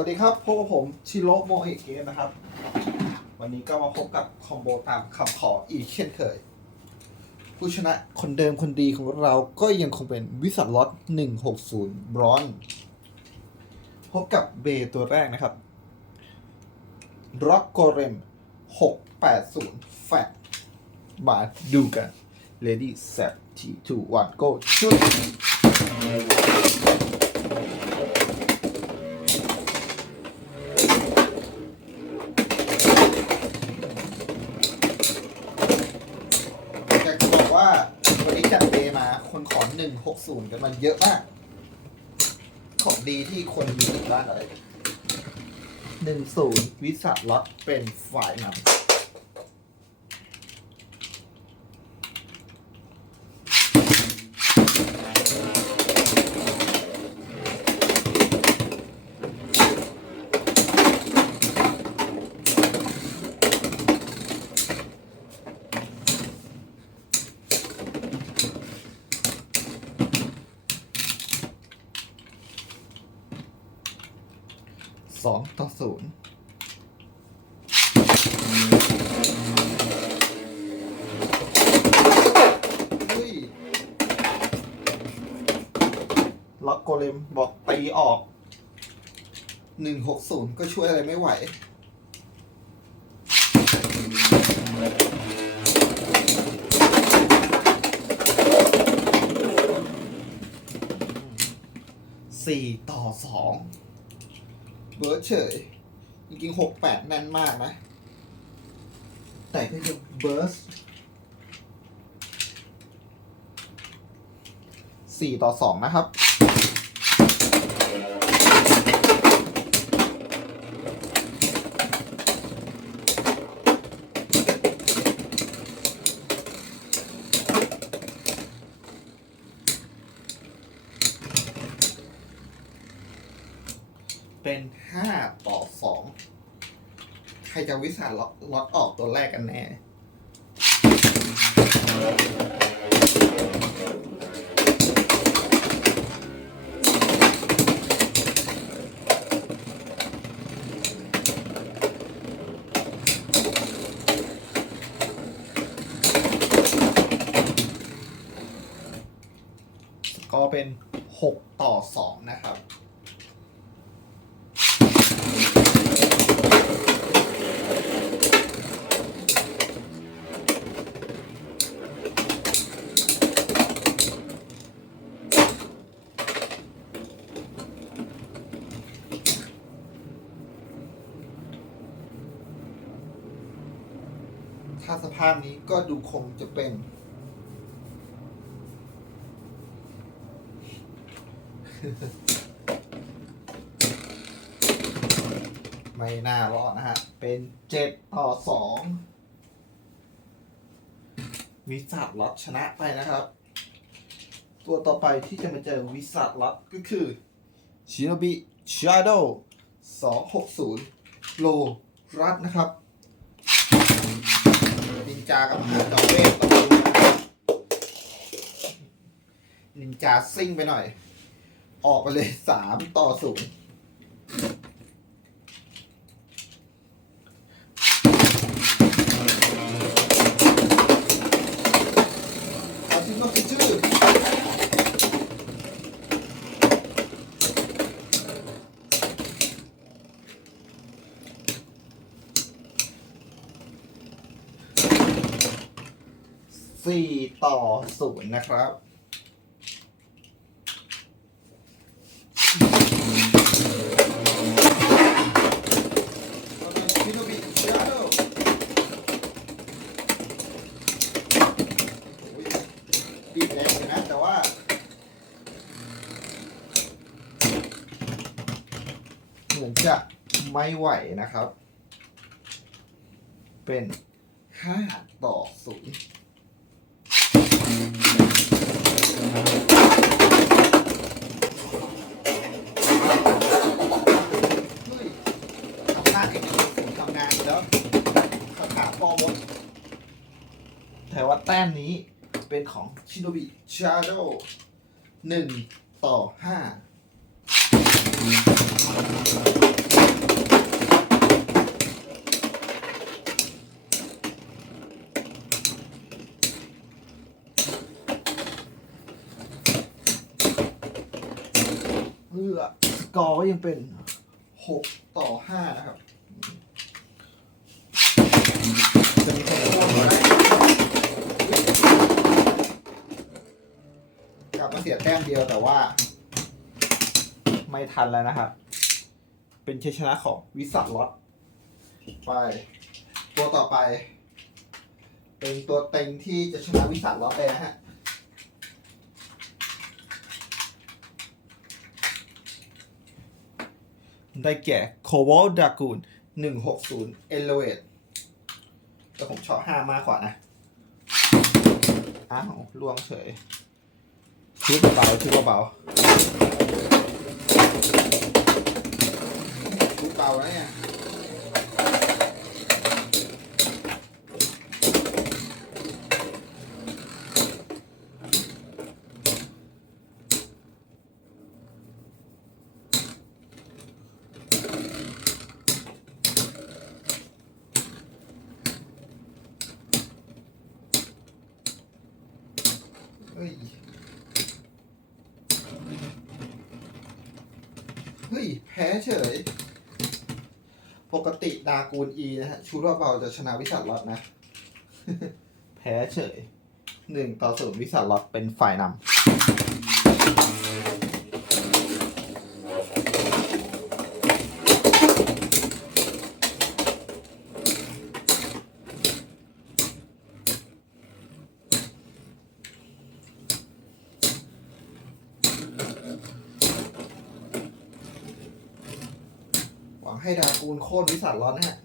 วัสดีครับ พบกับผมชิโร่โมเอเกมนะครับ วันนี้ก็มาพบกับคอมโบตามคำขออีกเช่นเคย ผู้ชนะคนเดิมคนดีของเราก็ยังคงเป็นวิสัทล็อต160 บรอน พบกับเบย์ตัวแรกนะครับร็อกโกเรม680 แฟตมาดูกัน Lady Set T2 1 Go ชุด อยากจะบอกว่าวันนี้จัดเดย์ อนหนึ่งหกศูนย์กันมันเยอะมาก ของดีที่คนมีติดบ้านอะไรหนึ่งศูนย์วิสัล็อตเป็นฝ่ายนำสองต่อศูนย์เฮ้ยล็อกโก เลมบอกตีออกหนึ่งหกศูนย์ก็ช่วยอะไรไม่ไหว สี่ต่อสองเบิร์ดเฉย จริงๆหกแปดแน่นมากนะ แต่ก็ยังเบิร์สสี่ต่อสองนะครับ เป็นห้าต่อสองใครจะ วิสาล็อตอออกตัวแรกกันแน่ก็เป็นหกต่อสองนะครับ ภาพนี้ก็ดูคงจะเป็น ไม่น่ารอดนะฮะ เป็นเจ็ดต่อสองวิสัทล็อตชนะไปนะครับ ตัวต่อไปที่จะมาเจอวิสัทล็อตก็คือชิโนบิชาโดสองหกศูนย์โลรัดนะครับ จากับหาจอมเวทต้องดูนะครับนินจาซิ่งไปหน่อย ออกไปเลยสามต่อศูนย์เอาที่ว่าคือชื่อ สี่ต่อศูนย์นะครับชิโนบิชิอาโดบีบแรงเลยนะ แต่ว่า เหมือนจะไม่ไหวนะครับ เป็นห้า ชาร์โดหนึ่งต่อห้าเลือกกอก็ยังเป็นหกต่อห้านะครับ จะมีใครโสียแต้มเดียวแต่ว่า ไม่ทันแล้วนะครับ เป็นชัยชนะของวิสัทล็อตไป ตัวต่อไป เป็นตัวเต็งที่จะชนะวิสัทล็อตไปนะฮะได้แก่ c o v a l d a g o o n 160 Elevate แต่ผมชอบ5มากกว่านะ อ้าวลวงเฉย ชุดเบาชุดเบาชุดเบานะเนี่ย เฮ้ย เฮ้ย แพ้เฉย ปกติ ดากูลอีนะฮะ ชูรอบเบาจะชนะวิสัทล็อตนะ แพ้เฉยหนึ่งต่อศูนย์วิสัทล็อตเป็นฝ่ายนำหวัง คนวิสัทล็อตนะฮะ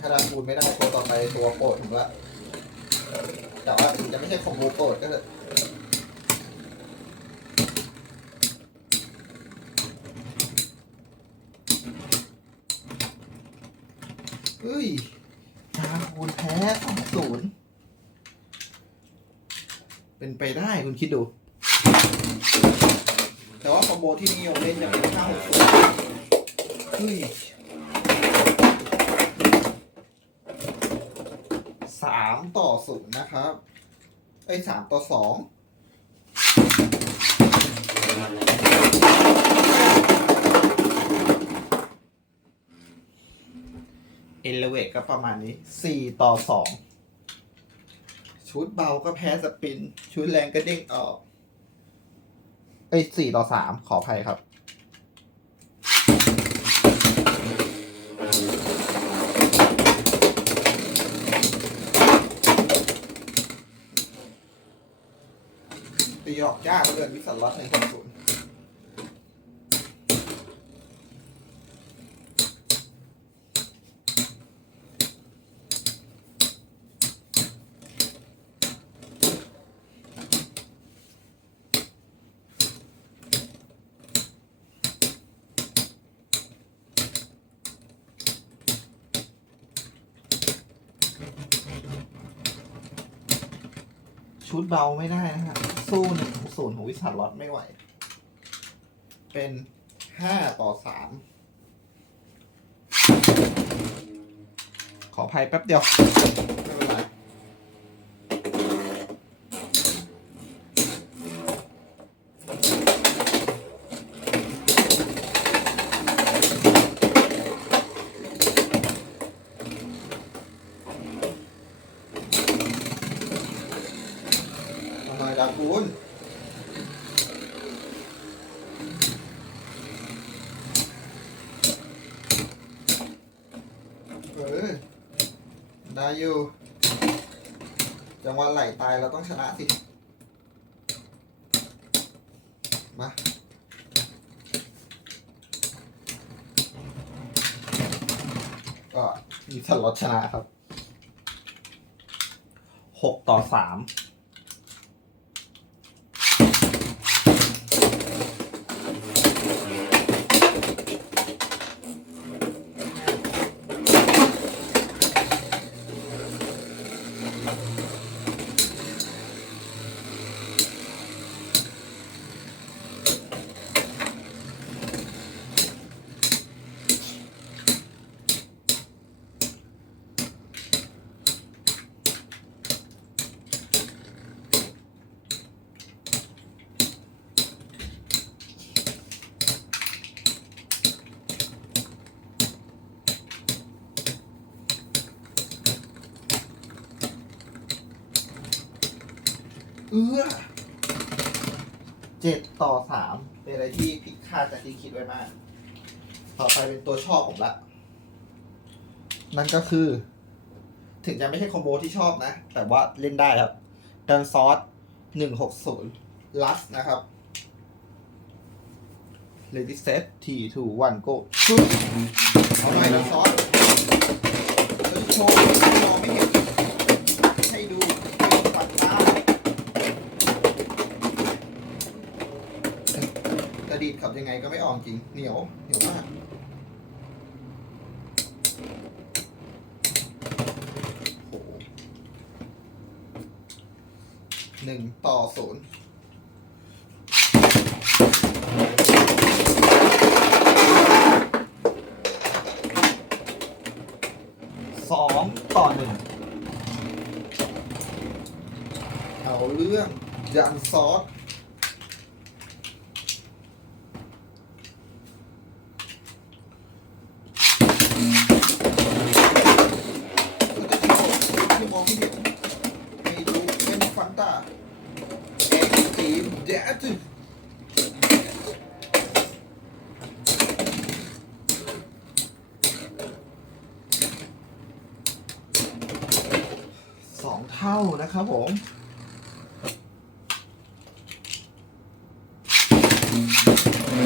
ถ้าดาคูณไม่ได้ตัวต่อไปตัวโปรดผมละแต่ว่าถึงจะไม่ใช่ของโบโปรดก็เลยเฮ้ยดาคูณแพ้สองศูนย์ เป็นไปได้คุณคิดดู แต่ว่าคอมโบที่นิยมเล่นจะเป็นห้าหกศูนย์เฮ้ยสามต่อศูนย์นะครับไอ้สามต่อสองเอเลเวตก็ประมาณนี้สี่ต่อสอง ชุดเบาก็แพ้สปิน ชุดแรงก็เด้งออก เอ้ยสี่ต่อสามขออภัยครับ ตีออกยากเหลือเกินวิสัทล็อตในคนศูนย์ ชุดเบาไม่ได้นะฮะ สู้หนึ่งศูนย์ของวิสัทล็อตไม่ไหว เป็นห้าต่อสามขออภัยแป๊บเดียวไม่เป็นไร ทำไมดาคูณเออได้อยู่ จังหวะไหลตายเราต้องชนะสิ มา ก็มีสล็อตชนะครับหกต่อสาม เเอื้อเจ็ด ต่อสามเป็นอะไรที่ผิดคาดจากที่คิดไว้มาก ต่อไปเป็นตัวชอบผมละ นั่นก็คือ ถึงจะไม่ใช่คอมโบที่ชอบนะ แต่ว่าเล่นได้ครับดันซอสหนึ่งหกศูนย์ลัสนะครับ Ready set T two one go ชุดเอาหน่ดันซอสโชว์มองไม่เห็น ให้ดูเป็นปัดตากระดีดขั บยังไงก็ไม่ออกจริง เหนียว เหนียวมากหนึ่งต่อศูนย์สองต่อหนึ่งเอาเรื่องยันซอสที่มองไม่เห็นให้ดูเป็นฟันตาเอ็กซ์ตีมเดดสองเท่านะครับผม อ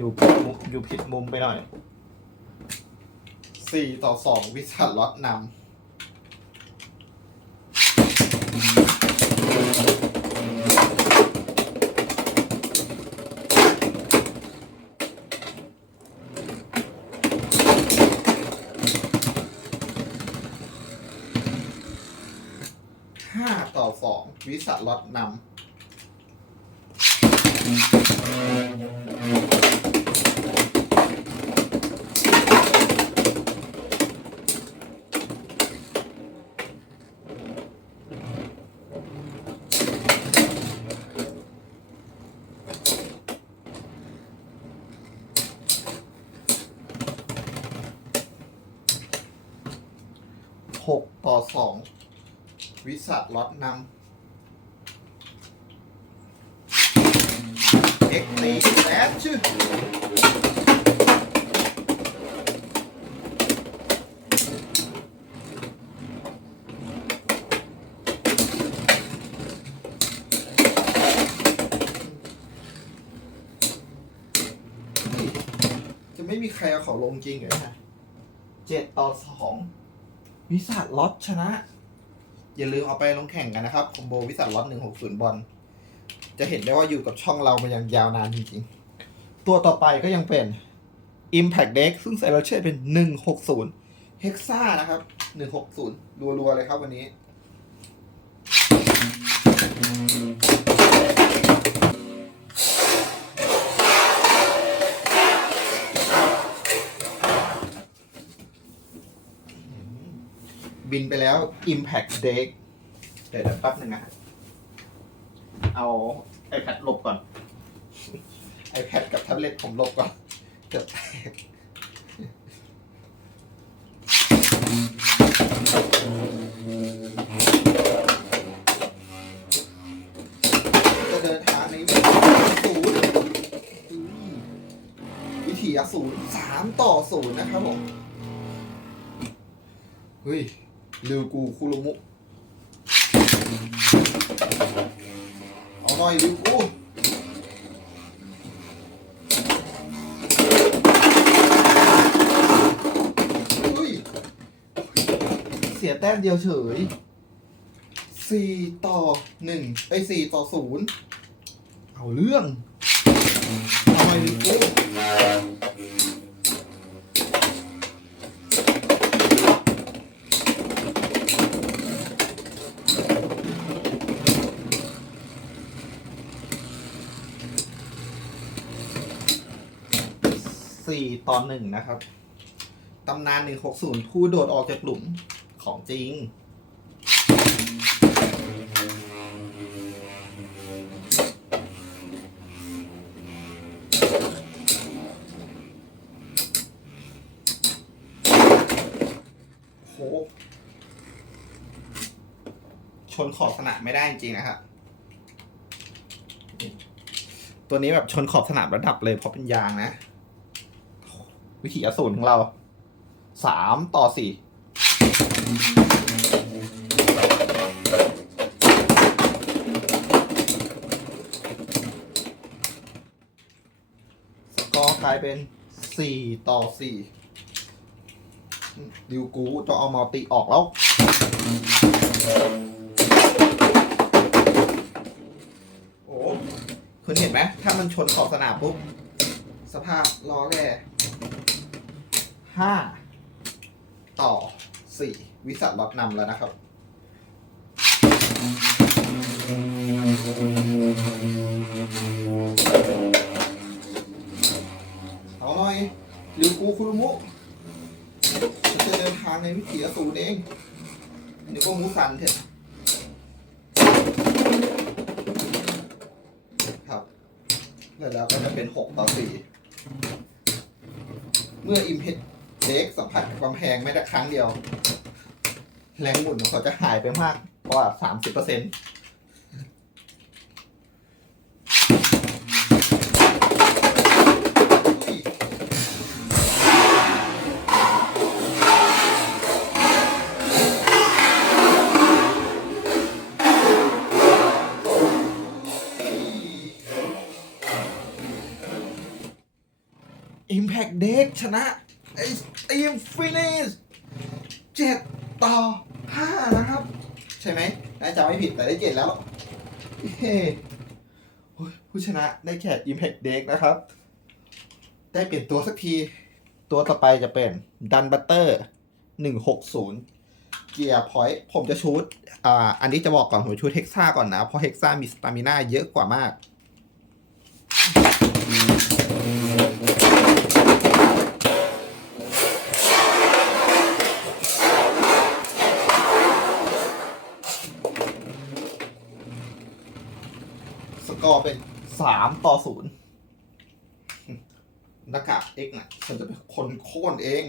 ยู่ผิดมุมอยู่ผิดมุมไปหน่อย สี่ต่อสองวิสัทล็อตนำห้าต่อส องวิสัทล็อตนำหกต่อสองวิสัทล็อตนำเอ็กตีแอดชื่อจะ ไม่มีใครเอาเขาลงจริงเหรอเนี่ยเจ็ดต่อสองวิสัทล็อตชนะ อย่าลืมเอาไปลงแข่งกันนะครับคอมโบวิสัทล็อตหนึ่งหกศูนย์บอลจะเห็นได้ว่าอยู่กับช่องเรามาอย่างยาวนานจริงๆ ตัวต่อไปก็ยังเป็น Impact Deck ซึ่งใส่เราเชื่อเป็นหนึ่งหกศูนย์เฮกซ่านะครับหนึ่งหกศูนย์รัวๆ เลยครับวันนี้ บินไปแล้ว Impact Deck เดี๋ยวเดี๋ยวแป๊บหนึ่งนะเอา iPad หลบก่อน iPad กับแท็บเล็ตผมหลบก่อนเกือบแตกจะเดินทางในวิถีศูนย์วิถีอสูรสามต่อศูนย์นะครับผมเฮ้ย ลือกูคุรุมุ เอาหน่อยลือกูเสียแต้มเดียวเฉยสี่ต่อหนึ่งไอ้สี่ต่อศูนย์เอาเรื่องเอาหน่อยลือกู ตอนหนึ่งนะครับตำนานหนึ่งหกศูนย์ผู้โดดออกจากกลุ่มของจริง โห ชนขอบสนามไม่ได้จริงนะครับ ตัวนี้แบบชนขอบสนามระดับเลยเพราะเป็นยางนะ วิธีอสูรของเราสามต่อสี่สกอร์กลายเป็นสี่ต่อสี่ดิวกูต้องเอามัลติออกแล้ว โอ้คุณเห็นไหม ถ้ามันชนขอบสนามปุ๊บ สภาพล้อแร่ ห้าต่อสี่วิสัทล็อตนำแล้วนะครับ เอาหน่อยริวกูคุรุมุฉันจะเดินทางในวิถีอสูรเองนี่ก็มูซันเถอะครับแล้วแล้วก็จะเป็นหกต่อสี่เมื่ออิมเพ เด็กสัมผัสกับกำแพงไม่ได้ครั้งเดียว แรงหมุนของเขาจะหายไปมากกว่าสามสิบเปอร์เซ็นต์ Impact Deck ชนะไอ้ ทีมฟินิชเจ็ดต่อห้านะครับ ใช่ไหมน่าจะไม่ผิดแต่ได้เจ็ดแล้วเฮ้ยผู้ชนะได้แค่ Impact Deck นะครับ ได้เปลี่ยนตัวสักที ตัวต่อไปจะเป็นดันบัตเตอร์หนึ่งหกศูนย์เกียร์พอยต์ผมจะชูดอ่าอันนี้จะบอกก่อน ผมชูดเฮกซ่าก่อนนะ เพราะเฮกซ่ามีสตามิน่าเยอะกว่ามาก สกอร์เป็นสาม ต่อศูนย์หน้ากากเอ็กน่ะฉันจะเป็นคนโค่นเอง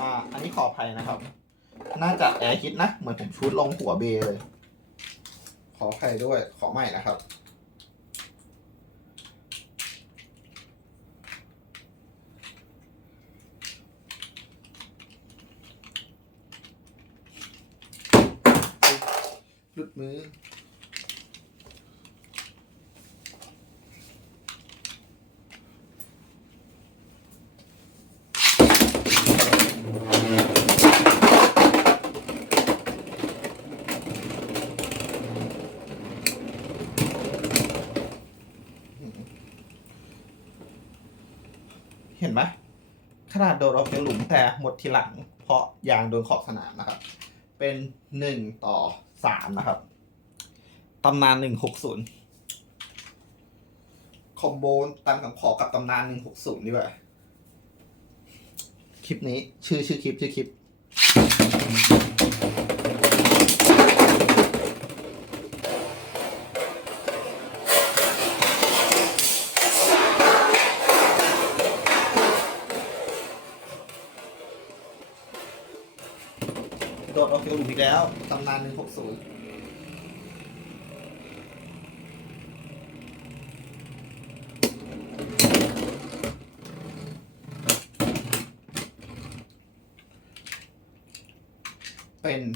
อ่าอันนี้ขออภัยนะครับ น่าจะแอร์คิดนะ เหมือนผมชูดลงหัวเบเลย ขออภัยด้วยขอใหม่นะครับ มือเห็นไหมขนาดโดนออกจากหลุมแต่หมดทีหลัง เพราะยางโดนขอบสนามนะครับ เป็นหนึ่งต่อสามนะครับ ตำนานหนึ่งหกศูนย์คอมโบตามคำขอกับตำนานหนึ่งหกศูนย์ดีกว่า คลิปนี้ชื่อชื่อคลิปชื่อคลิป โดดออกจากหลุมอีกแล้วตำนานหนึ่งหกศูนย์ เป็น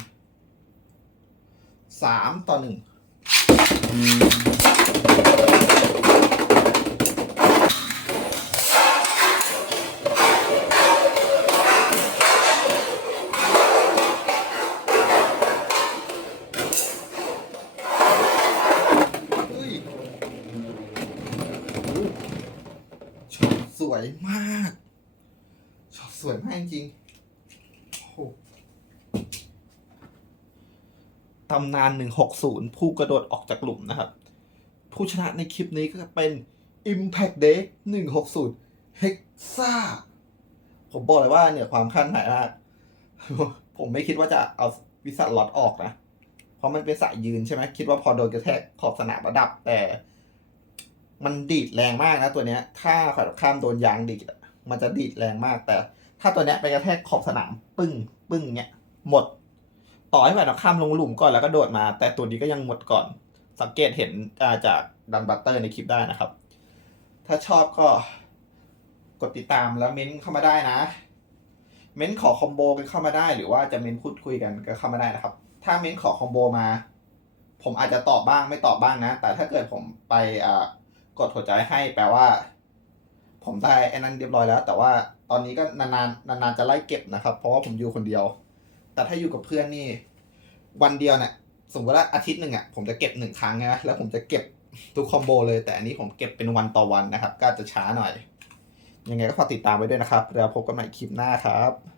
สามต่อหนึ่งสวยมากชอตสวยมากจริงโอ้ ตำนาน 160 ผู้กระโดดออกจากหลุมนะครับ ผู้ชนะในคลิปนี้ก็เป็น Impact Day 160 Hexa ผมบอกเลยว่าเนี่ยความคาดหมายมากผมไม่คิดว่าจะเอาวิสัทล็อตออกนะ เพราะมันเป็นสายยืนใช่ไหมคิดว่าพอโดนกระแทกขอบสนามระดับ แต่ มันดีดแรงมากนะตัวเนี้ย ถ้าฝ่ายตรงข้ามโดนยางดีดมันจะดีดแรงมากแต่ ถ้าตัวเนี้ยไปกระแทกขอบสนาม ปึ้ง ปึ้งเนี้ยหมด ต่อให้ฝ่ายตรงข้ามลงหลุมก่อนแล้วก็โดดมา แต่ตัวนี้ก็ยังหมดก่อน สังเกตเห็นาจากดันบัตเตอร์ในคลิปได้นะครับ ถ้าชอบก็กดติดตามแล้วเม้นเข้ามาได้นะ เม้นขอคอมโบกันเข้ามาได้ หรือว่าจะเม้นพูดคุยกันก็เข้ามาได้นะครับ ถ้าเม้นขอคอมโบมา ผมอาจจะตอบบ้างไม่ตอบบ้างนะ แต่ถ้าเกิดผมไปกดหัวใจให้แปลว่า ผมได้ไอ้นั้นเรียบร้อยแล้ว แต่ว่าตอนนี้ก็นานๆนานๆจะไล่เก็บนะครับ เพราะว่าผมอยู่คนเดียว แต่ถ้าอยู่กับเพื่อนนี่ วันเดียวเนี่ยสมมติว่าอาทิตย์หนึ่งอะผมจะเก็บหนึ่งครั้งนะแล้วผมจะเก็บทุกคอมโบเลย แต่อันนี้ผมเก็บเป็นวันต่อวันนะครับ ก็จจะช้าหน่อย ยังไงก็ฝากติดตามไว้ด้วยนะครับ แล้วพบกันใหม่คลิปหน้าครับ